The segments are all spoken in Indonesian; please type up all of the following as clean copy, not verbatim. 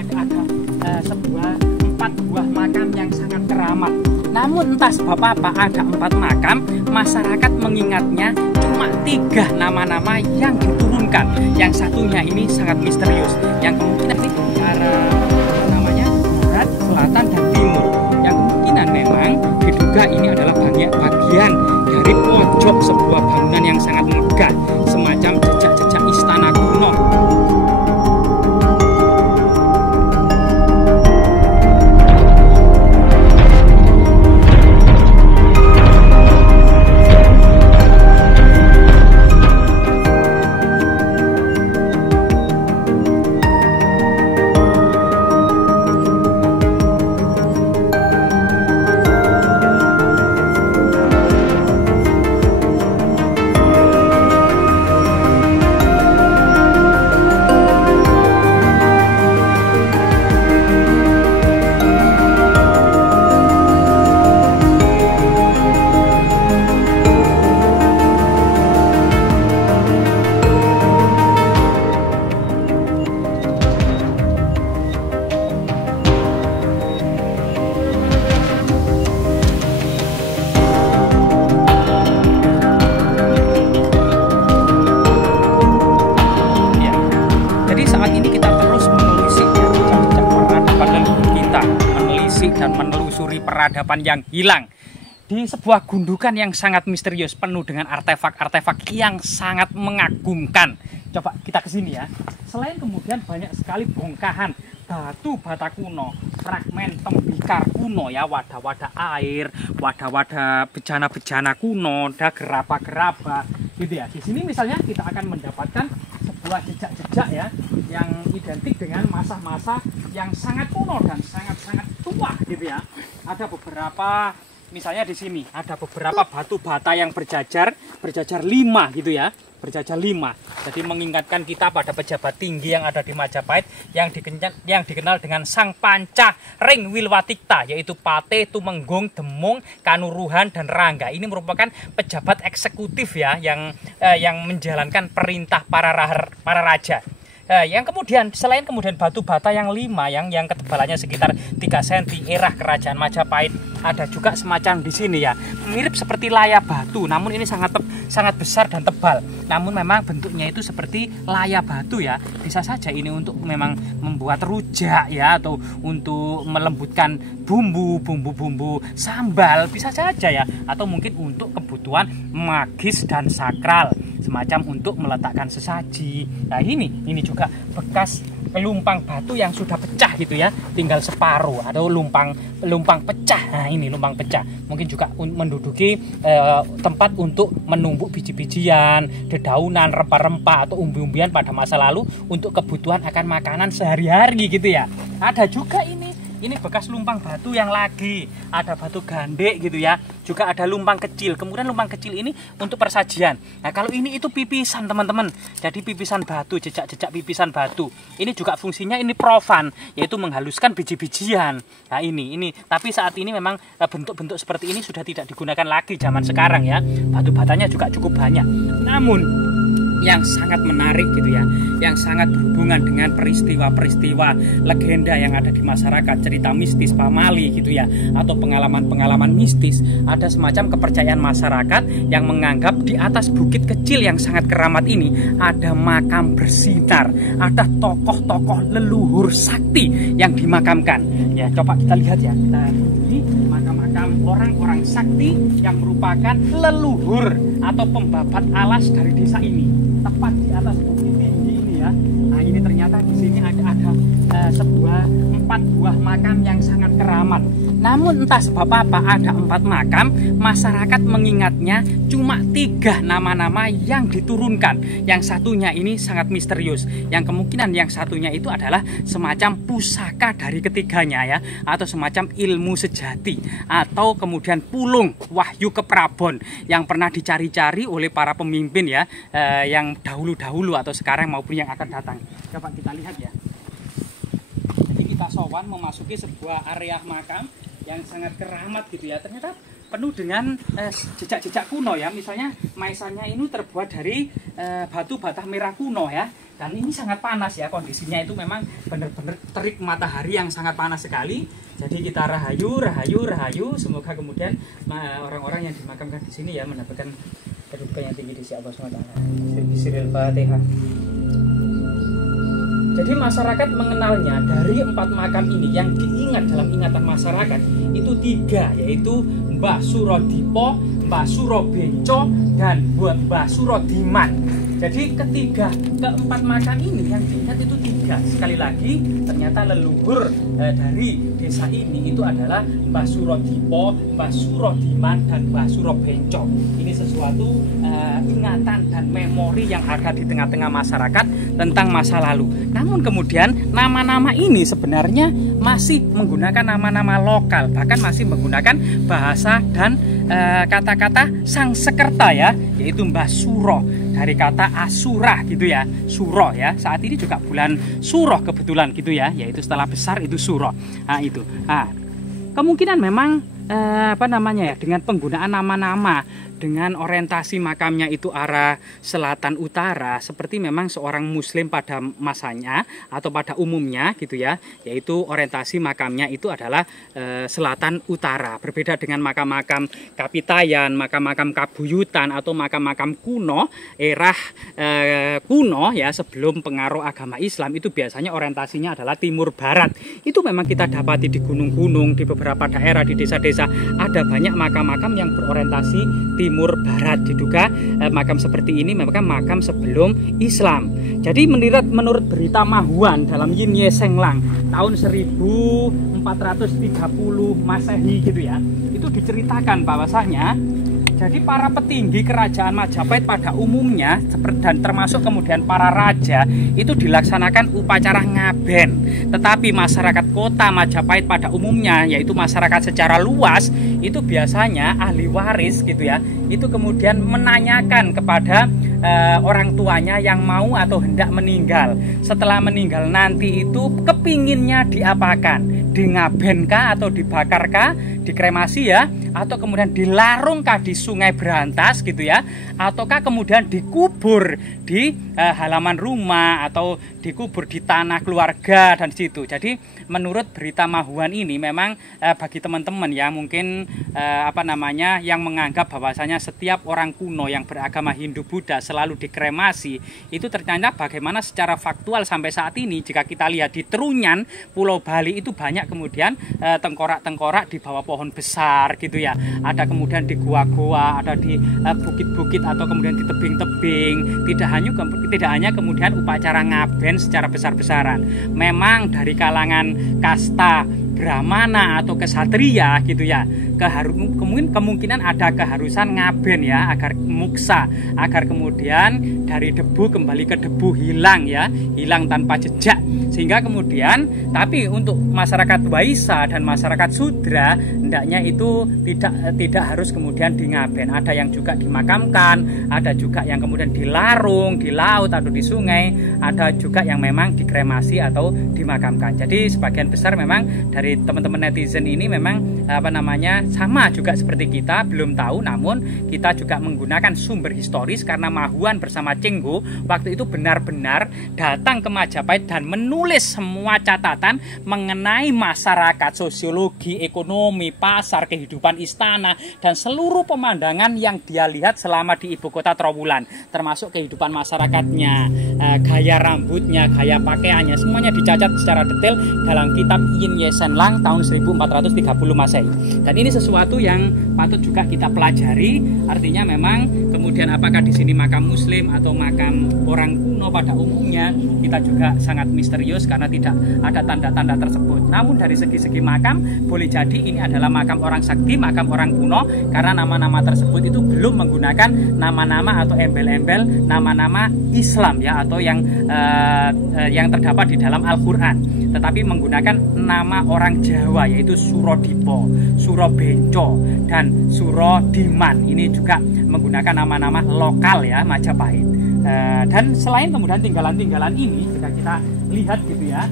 ada sebuah 4 buah makam yang sangat keramat. Namun entah sebab apa ada 4 makam, masyarakat mengingatnya cuma 3 nama-nama yang diturunkan. Yang satunya ini sangat misterius, yang kemungkinan ini ke arah namanya barat, selatan, dan timur. Yang kemungkinan memang diduga ini adalah bagian dari pojok sebuah bangunan yang sangat megah, semacam jejak-jejak istana kuno. Dan menelusuri peradaban yang hilang di sebuah gundukan yang sangat misterius, penuh dengan artefak-artefak yang sangat mengagumkan. Coba kita ke sini ya. Selain kemudian banyak sekali bongkahan batu bata kuno, fragmen tembikar kuno ya, wadah-wadah air, wadah-wadah bejana-bejana kuno, ada gerabah-gerabah gitu ya. Di sini misalnya kita akan mendapatkan sebuah jejak-jejak ya yang identik dengan masa-masa yang sangat kuno dan sangat-sangat tua gitu ya. Ada beberapa, misalnya di sini ada beberapa batu bata yang berjajar 5 gitu ya, berjajar 5. Jadi mengingatkan kita pada pejabat tinggi yang ada di Majapahit yang dikenal dengan Sang Panca Ring Wilwatikta, yaitu Pate, Tumenggung, Demung, Kanuruhan, dan Rangga. Ini merupakan pejabat eksekutif ya yang menjalankan perintah para raja. Yang kemudian selain kemudian batu bata yang 5 yang ketebalannya sekitar 3 cm era kerajaan Majapahit, ada juga semacam di sini ya, mirip seperti laya batu, namun ini sangat besar dan tebal. Namun memang bentuknya itu seperti laya batu ya. Bisa saja ini untuk memang membuat rujak ya, atau untuk melembutkan bumbu sambal, bisa saja ya, atau mungkin untuk kebutuhan magis dan sakral, semacam untuk meletakkan sesaji. Nah ini juga bekas lumpang batu yang sudah pecah gitu ya, tinggal separuh, atau lumpang pecah. Nah ini lumpang pecah, mungkin juga menduduki tempat untuk menumbuk biji-bijian, dedaunan, rempah-rempah, atau umbi-umbian pada masa lalu untuk kebutuhan akan makanan sehari-hari gitu ya. Ada juga ini bekas lumpang batu yang lagi ada batu gandek gitu ya, juga ada lumpang kecil. Kemudian lumpang kecil ini untuk persajian. Nah kalau ini itu pipisan teman-teman, jadi pipisan batu, jejak-jejak pipisan batu. Ini juga fungsinya ini profan, yaitu menghaluskan biji-bijian. Nah ini tapi saat ini memang bentuk-bentuk seperti ini sudah tidak digunakan lagi zaman sekarang ya. Batu batanya juga cukup banyak. Namun yang sangat menarik gitu ya, yang sangat berhubungan dengan peristiwa-peristiwa legenda yang ada di masyarakat, cerita mistis pamali gitu ya, atau pengalaman-pengalaman mistis. Ada semacam kepercayaan masyarakat yang menganggap di atas bukit kecil yang sangat keramat ini ada makam bersinar, ada tokoh-tokoh leluhur sakti yang dimakamkan. Ya coba kita lihat ya, kita ini makam-makam orang-orang sakti yang merupakan leluhur atau pembabat alas dari desa ini. Tepat di atas bukit tinggi ini ya. Nah ini ternyata di sini ada sebuah 4 buah makam yang sangat keramat. Namun entah sebab apa ada 4 makam, masyarakat mengingatnya cuma 3 nama-nama yang diturunkan. Yang satunya ini sangat misterius, yang kemungkinan yang satunya itu adalah semacam pusaka dari ketiganya ya, atau semacam ilmu sejati, atau kemudian pulung Wahyu Keprabon yang pernah dicari-cari oleh para pemimpin ya, yang dahulu-dahulu atau sekarang maupun yang akan datang. Coba kita lihat ya. Jadi kita sowan memasuki sebuah area makam yang sangat keramat gitu ya. Ternyata penuh dengan jejak-jejak kuno ya. Misalnya maesannya ini terbuat dari batu bata merah kuno ya. Dan ini sangat panas ya, kondisinya itu memang benar-benar terik matahari yang sangat panas sekali. Jadi kita rahayu, semoga kemudian orang-orang yang dimakamkan di sini ya mendapatkan kedudukan yang tinggi di sisi Allah SWT. Bismillahirrahmanirrahim. Jadi masyarakat mengenalnya dari 4 makam ini yang diingat dalam ingatan masyarakat itu 3, yaitu Mbah Suro Dipo, Mbah Suro Benco, dan Mbah Suro Diman. Jadi keempat makam ini yang diingat itu 3. Sekali lagi ternyata leluhur dari desa ini itu adalah Mbah Suro Dipo, Mbah Suro Diman, dan Mbah Suro Benco. Ini sesuatu ingatan dan memori yang ada di tengah-tengah masyarakat tentang masa lalu. Namun kemudian nama-nama ini sebenarnya masih menggunakan nama-nama lokal, bahkan masih menggunakan bahasa dan kata-kata Sangsekerta ya, yaitu Mbah Suro, dari kata Asura gitu ya, Suro ya. Saat ini juga bulan Suro kebetulan gitu ya, yaitu setelah besar itu Suro. Nah itu. Nah, kemungkinan memang dengan penggunaan nama-nama dengan orientasi makamnya itu arah selatan utara, seperti memang seorang muslim pada masanya atau pada umumnya gitu ya, yaitu orientasi makamnya itu adalah selatan utara. Berbeda dengan makam-makam Kapitayan, makam-makam Kabuyutan atau makam-makam kuno, era kuno ya, sebelum pengaruh agama Islam, itu biasanya orientasinya adalah timur barat. Itu memang kita dapati di gunung-gunung, di beberapa daerah, di desa-desa ada banyak makam-makam yang berorientasi timur barat. Diduga makam seperti ini memang makam sebelum Islam. Jadi menurut berita Mahuan dalam Yin Ye Seng Lang tahun 1430 Masehi gitu ya, itu diceritakan bahwasanya jadi para petinggi kerajaan Majapahit pada umumnya dan termasuk kemudian para raja itu dilaksanakan upacara ngaben. Tetapi masyarakat kota Majapahit pada umumnya, yaitu masyarakat secara luas, itu biasanya ahli waris gitu ya, itu kemudian menanyakan kepada orang tuanya yang mau atau hendak meninggal. Setelah meninggal nanti itu kepinginnya diapakan? Dingabenkah atau dibakarkah, dikremasi ya, atau kemudian dilarungkah di Sungai Berantas gitu ya, ataukah kemudian dikubur di halaman rumah atau dikubur di tanah keluarga dan situ. Jadi menurut berita Mahuan ini memang bagi teman-teman ya mungkin yang menganggap bahwasanya setiap orang kuno yang beragama Hindu Buddha selalu dikremasi, itu ternyata bagaimana secara faktual sampai saat ini jika kita lihat di Trunyan Pulau Bali itu banyak kemudian tengkorak-tengkorak di bawah pohon besar gitu ya, ada kemudian di gua-gua, ada di bukit-bukit atau kemudian di tebing-tebing. Tidak hanya kemudian upacara ngaben secara besar-besaran, memang dari kalangan kasta Brahmana atau kesatria gitu ya, kemungkinan ada keharusan ngaben ya, agar muksa, agar kemudian dari debu kembali ke debu, hilang ya, hilang tanpa jejak. Sehingga kemudian, tapi untuk masyarakat Waisa dan masyarakat Sudra hendaknya itu tidak harus kemudian di ngaben. Ada yang juga dimakamkan, ada juga yang kemudian dilarung di laut atau di sungai, ada juga yang memang dikremasi atau dimakamkan. Jadi sebagian besar memang dari teman-teman netizen ini memang sama juga seperti kita, belum tahu, namun kita juga menggunakan sumber historis karena Mahuan bersama Cenggo waktu itu benar-benar datang ke Majapahit dan menulis semua catatan mengenai masyarakat, sosiologi, ekonomi, pasar, kehidupan istana, dan seluruh pemandangan yang dia lihat selama di ibu kota Trowulan, termasuk kehidupan masyarakatnya, gaya rambutnya, gaya pakaiannya, semuanya dicatat secara detail dalam kitab Yin Ye Seng Lang tahun 1430 Masehi. Dan ini sesuatu yang patut juga kita pelajari. Artinya memang kemudian apakah di sini makam muslim atau makam orang kuno pada umumnya, kita juga sangat misterius karena tidak ada tanda-tanda tersebut. Namun dari segi-segi makam boleh jadi ini adalah makam orang sakti, makam orang kuno, karena nama-nama tersebut itu belum menggunakan nama-nama atau embel-embel nama-nama Islam ya, atau yang terdapat di dalam Al-Quran, tetapi menggunakan nama orang Jawa, yaitu Suro Dipo, Suro Benco, dan Suro Diman. Ini juga menggunakan nama-nama lokal ya Majapahit. Dan selain kemudian tinggalan-tinggalan ini, jika kita lihat gitu ya,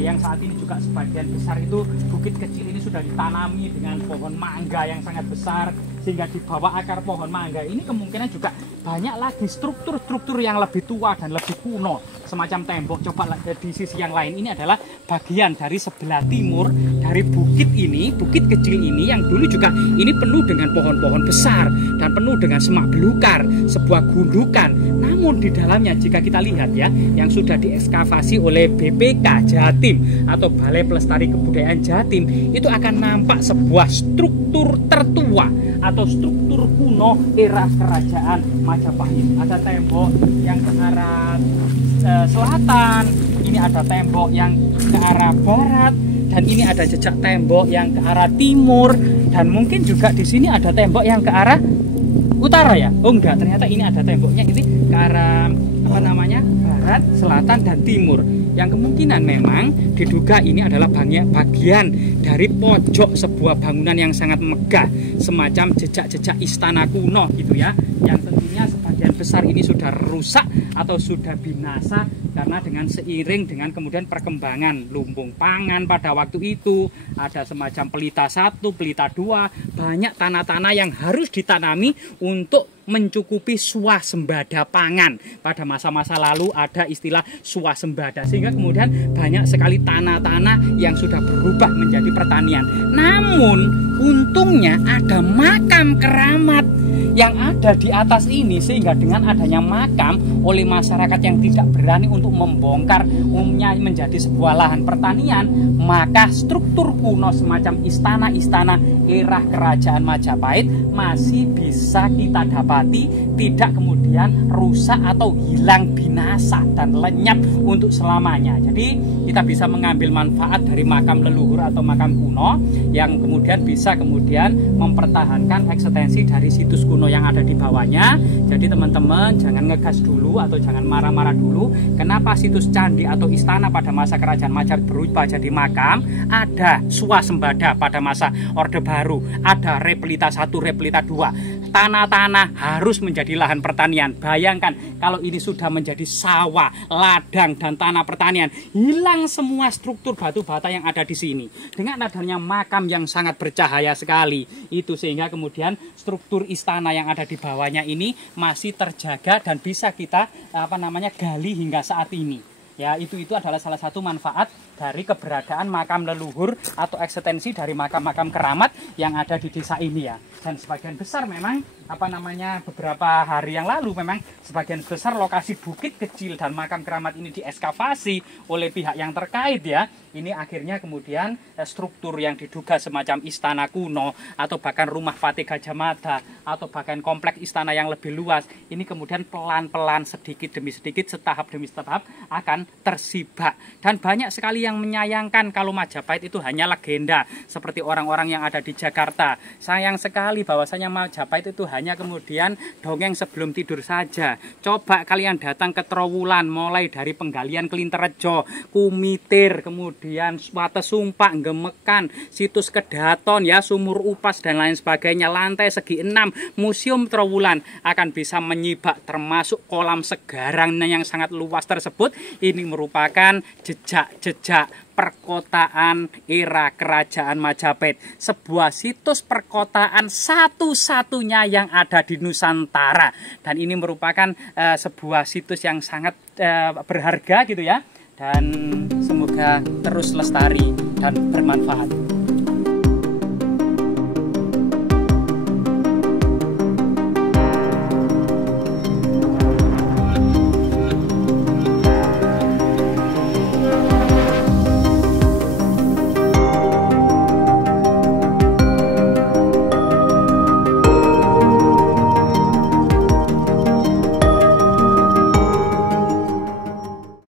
yang saat ini juga sebagian besar itu bukit kecil ini sudah ditanami dengan pohon mangga yang sangat besar, sehingga di bawah akar pohon mangga ini kemungkinan juga banyak lagi struktur-struktur yang lebih tua dan lebih kuno. semacam tembok. Coba di sisi yang lain, ini adalah bagian dari sebelah timur dari bukit ini, bukit kecil ini yang dulu juga ini penuh dengan pohon-pohon besar dan penuh dengan semak belukar, sebuah gundukan. Namun di dalamnya jika kita lihat ya, yang sudah diekskavasi oleh BPK Jatim atau Balai Pelestari Kebudayaan Jatim, itu akan nampak sebuah struktur tertua atau struktur kuno era kerajaan Majapahit. Ada tembok yang ke arah selatan, ini ada tembok yang ke arah barat, dan ini ada jejak tembok yang ke arah timur, dan mungkin juga di sini ada tembok yang ke arah utara ya. Oh enggak, ternyata ini ada temboknya ini ke arah apa namanya, barat, selatan, dan timur. Yang kemungkinan memang diduga ini adalah bagian dari pojok sebuah bangunan yang sangat megah, semacam jejak-jejak istana kuno gitu ya, yang tentunya sebagian besar ini sudah rusak atau sudah binasa karena dengan seiring dengan kemudian perkembangan lumbung pangan pada waktu itu, ada semacam pelita 1, pelita 2, banyak tanah-tanah yang harus ditanami untuk mencukupi swasembada pangan. Pada masa-masa lalu ada istilah swasembada, sehingga kemudian banyak sekali tanah-tanah yang sudah berubah menjadi pertanian. Namun untungnya ada makam keramat yang ada di atas ini, sehingga dengan adanya makam oleh masyarakat yang tidak berani untuk membongkar umumnya menjadi sebuah lahan pertanian, maka struktur kuno semacam istana-istana era kerajaan Majapahit masih bisa kita dapati, tidak kemudian rusak atau hilang binasa dan lenyap untuk selamanya. Jadi kita bisa mengambil manfaat dari makam leluhur atau makam kuno yang kemudian bisa kemudian mempertahankan eksistensi dari situs kuno yang ada di bawahnya. Jadi teman-teman jangan ngegas dulu atau jangan marah-marah dulu. Kenapa situs candi atau istana pada masa kerajaan Majapahit berubah jadi makam? Ada swasembada pada masa Orde Baru, ada replita 1, replita 2. Tanah-tanah harus menjadi lahan pertanian. Bayangkan kalau ini sudah menjadi sawah, ladang, dan tanah pertanian, hilang semua struktur batu bata yang ada di sini. Dengan adanya makam yang sangat bercahaya sekali, itu sehingga kemudian struktur istana yang ada di bawahnya ini masih terjaga dan bisa kita gali hingga saat ini. Ya, itu adalah salah satu manfaat dari keberadaan makam leluhur atau eksistensi dari makam-makam keramat yang ada di desa ini ya. Dan sebagian besar memang beberapa hari yang lalu memang sebagian besar lokasi bukit kecil dan makam keramat ini diekskavasi oleh pihak yang terkait ya. Ini akhirnya kemudian struktur yang diduga semacam istana kuno atau bahkan rumah Patih Gajah Mada atau bahkan kompleks istana yang lebih luas, ini kemudian pelan-pelan sedikit demi sedikit, setahap demi setahap akan tersibak. Dan banyak sekali yang menyayangkan kalau Majapahit itu hanya legenda seperti orang-orang yang ada di Jakarta. Sayang sekali bahwasanya Majapahit itu hanya kemudian dongeng sebelum tidur saja. Coba kalian datang ke Trowulan, mulai dari penggalian Klinterejo, Kumitir, kemudian Watesumpak, Gemekan, situs Kedaton ya, Sumur Upas dan lain sebagainya, lantai segi 6 Museum Trowulan akan bisa menyibak, termasuk kolam segarang yang sangat luas tersebut. Ini merupakan jejak-jejak perkotaan era kerajaan Majapahit, sebuah situs perkotaan satu-satunya yang ada di Nusantara, dan ini merupakan sebuah situs yang sangat berharga gitu ya, dan semoga terus lestari dan bermanfaat.